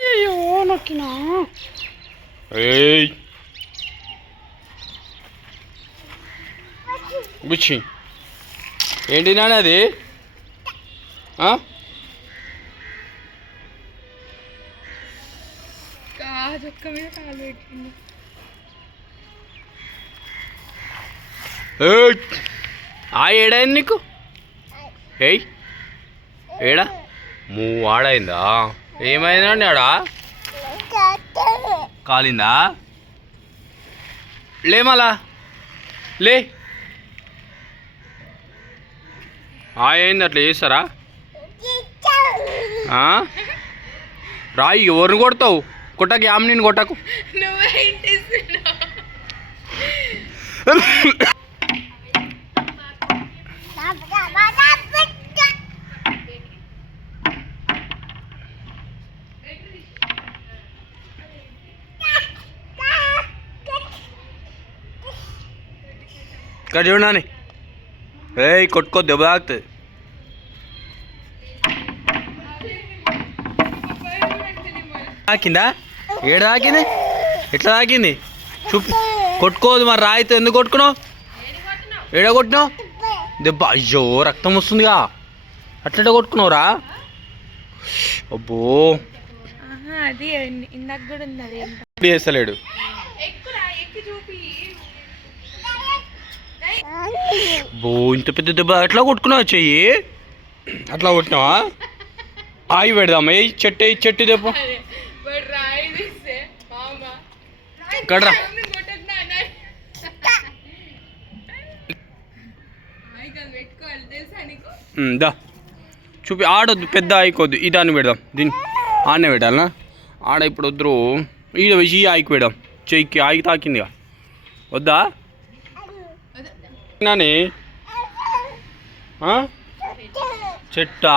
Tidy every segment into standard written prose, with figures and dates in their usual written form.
అయ్యో నొక్కినా. ఏయ్ బుచ్చి ఏంటి నాన్న అది? ఏడైంది నీకు? ఏయ్ ఏడా ఆడైందా? ఏమైందండి ఆడా? కాలిందా? లే మళ్ళా లే. ఏంది అట్లా చేస్తారా? రాయి ఎవరిని కొడతావు? కొట్టకు యామిని కొట్టకు. ఇక్కడ చూడని కొట్టుకో దెబ్బ తాకుతుంది. తాకిందా? ఏడ తాకింది? ఎట్లా తాకింది చూపి. కొట్టుకోదు మరి. రాయితో ఎందుకు కొట్టుకున్నావు? ఏడ కొట్టినావు దెబ్బ? అయ్యో రక్తం వస్తుందిగా. అట్లా కొట్టుకున్నావురా? అబ్బో చేస్తలేడు. బో ఇంత పెద్ద దెబ్బ ఎట్లా కొట్టుకున్నావు? చెయ్యి అట్లా కొట్టినావా? ఆగి పెడదామా? చెట్టు దెబ్బ కడరా. దా చూపి. ఆడొద్దు, పెద్ద ఆయికొద్దు. ఈ దాన్ని పెడదాం. దీన్ని ఆడనే పెట్టాలనా? ఆడ ఇప్పుడు వద్దు. ఈ ఆయికి పెడదాం. చెయ్యికి ఆయికి తాకిందిగా. వద్దా నాని? చెట్టా?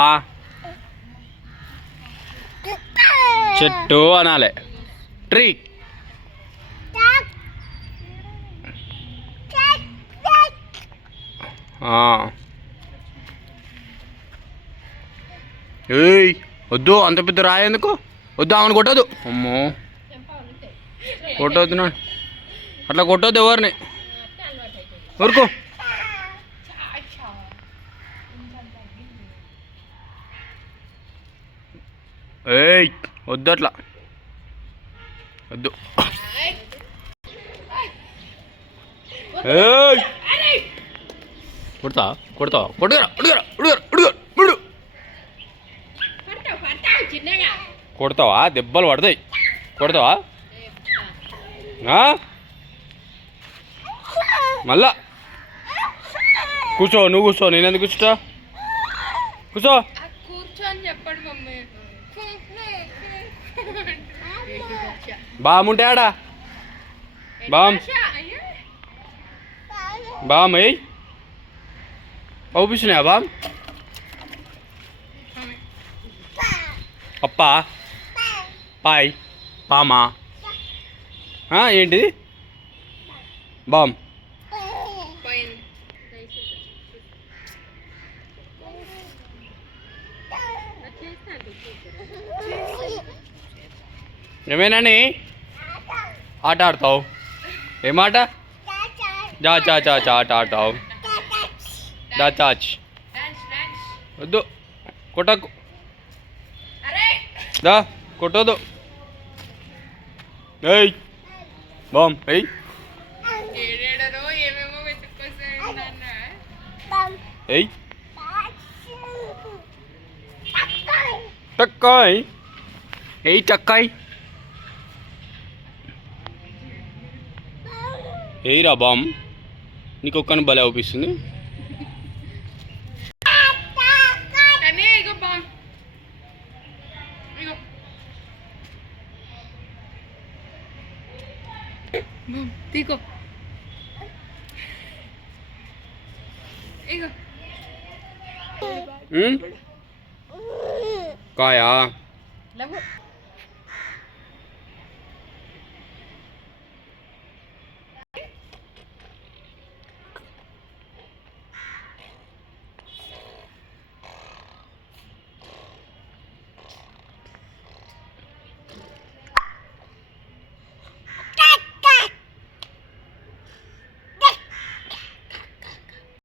చెట్టు అనాలే. ట్రీ. ఏయ్ వద్దు, అంత పెద్ద రాయేందుకు? వద్దు, ఆమెను కొట్టద్దు. అమ్మో కొట్టవద్దు నా. అట్లా కొట్టొద్దు ఎవరిని. ఊరుకో. ఏయ్ వద్దు అట్లా వద్దు. ఏయ్ కొడతావా? కొట్టుకురా. కొడతావా? దెబ్బలు పడతాయి. కొడతావా? మళ్ళా కూర్చో. నువ్వు కూర్చో. నేను ఎందుకు కూర్చుంటా? కూర్చో. బాముంటే ఆడా బామ్ అయ్యి అవుపిస్తున్నాయా? బామ్ పప్పా పాయ్ పామా ఏంటిది? బామ్ ఏమేనాని ఆట ఆడతావు? ఏమాట? ఆట ఆడతావు? చాచ్ వద్దు, కొట్టకు. దా కొట్టదు. ఏయ్ బామ్ ఏయ్. ఏయ్ టక్కాయ్. ఏయ్ టక్కాయ్. ఏయిరా బామ్. నీకు ఒక్కని భలే అవుపిస్తుంది. కాయా